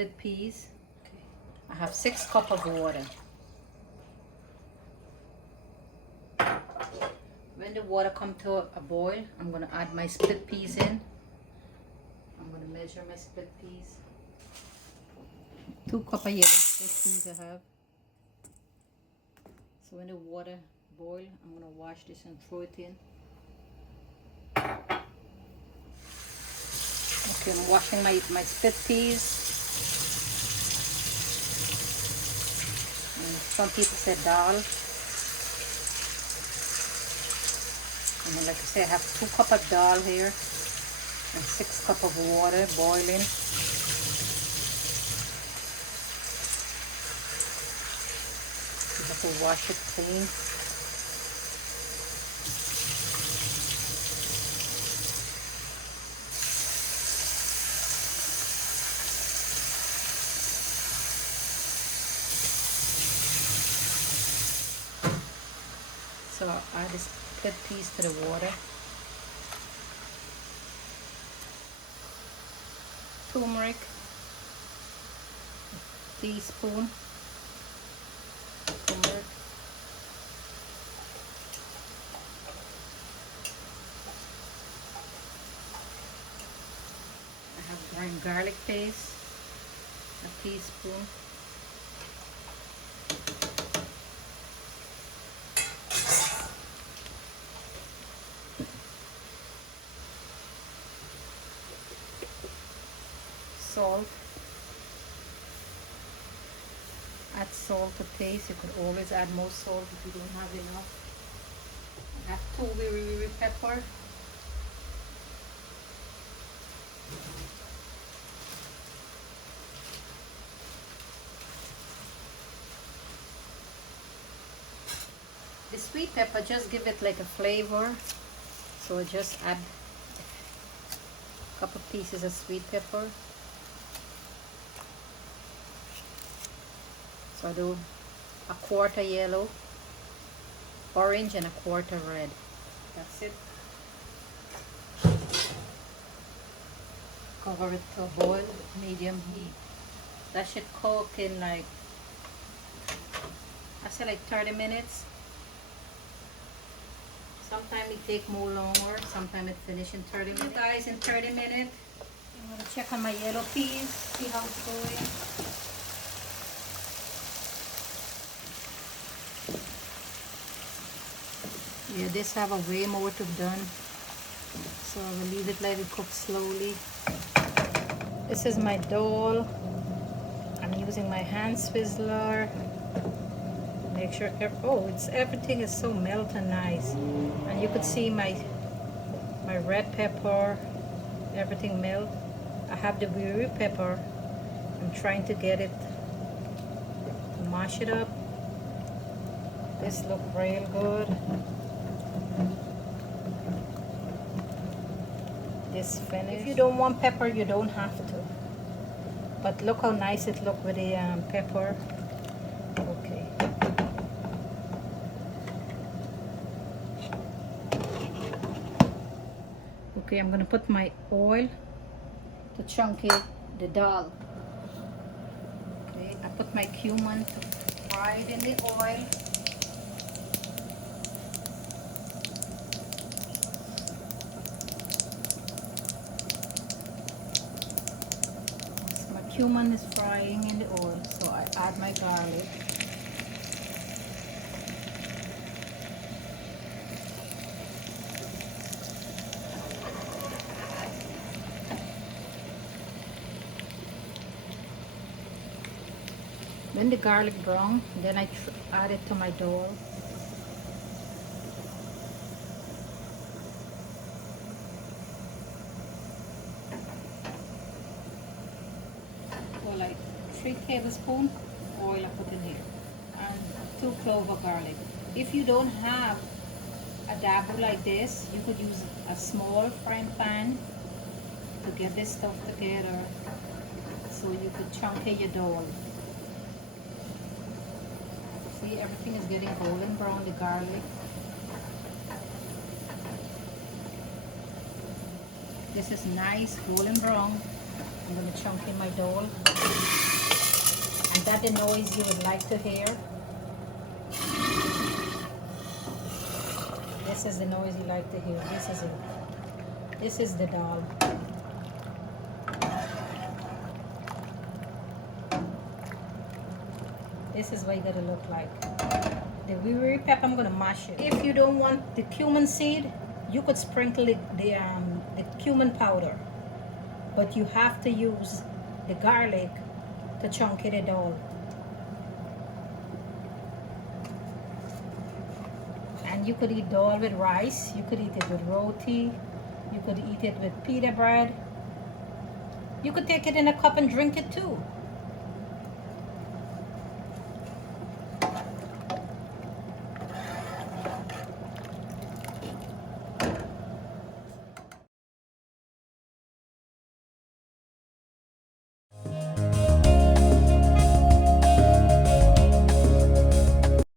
split peas. Okay. I have 6 cups of water. When the water comes to a boil, I'm going to add my split peas in. I'm going to measure my split peas. 2 cups of yellow split peas I have. So when the water boil, I'm going to wash this and throw it in. Okay, I'm washing my split peas. And some people say dal. And like I say, I have 2 cups of dal here and 6 cups of water boiling. You have to wash it clean. So I'll add this split peas to the water. Turmeric, a teaspoon. Turmeric. I have ground garlic paste, a teaspoon. Salt. Add salt to taste. You could always add more salt if you don't have enough. I have 2 WIRI pepper. The sweet pepper just give it like a flavor, so I just add a couple pieces of sweet pepper. So I do a quarter yellow, orange, and a quarter red. That's it. Cover it to a boil, medium heat. That should cook in like, I say like 30 minutes. Sometimes it take more longer, sometimes it finish in 30 minutes. Guys, in 30 minutes, I'm gonna check on my yellow peas, see how it's going. Yeah, this have a way more to done, so I will leave it let it cook slowly. This is my Dhal. I'm using my hand swizzler. Make sure, everything is so melted nice, and you could see my red pepper, everything melt. I have the WIRI pepper. I'm trying to get it to mash it up. This look real good. This finished. If you don't want pepper, you don't have to. But look how nice it look with the pepper. Okay. Okay, I'm gonna put my oil to chunky the dal. Okay, I put my cumin to fry it in the oil. Cumin is frying in the oil, so I add my garlic. When the garlic brown, then I add it to my Dhal. Like 3 tablespoons oil I put in here, and 2 cloves of garlic. If you don't have a dabbu like this, you could use a small frying pan to get this stuff together, so you could chunky your Dhal. See, everything is getting golden brown, the garlic. This is nice golden brown. I'm going to chunk in my dal. And that's the noise you would like to hear. This is the noise you like to hear. This is it. This is the dal. This is what it's gonna look like. The WIRI pepper, I'm gonna mash it. If you don't want the cumin seed, you could sprinkle it, the cumin powder, but you have to use the garlic to chunk it all. And you could eat dal with rice, you could eat it with roti, you could eat it with pita bread, you could take it in a cup and drink it too.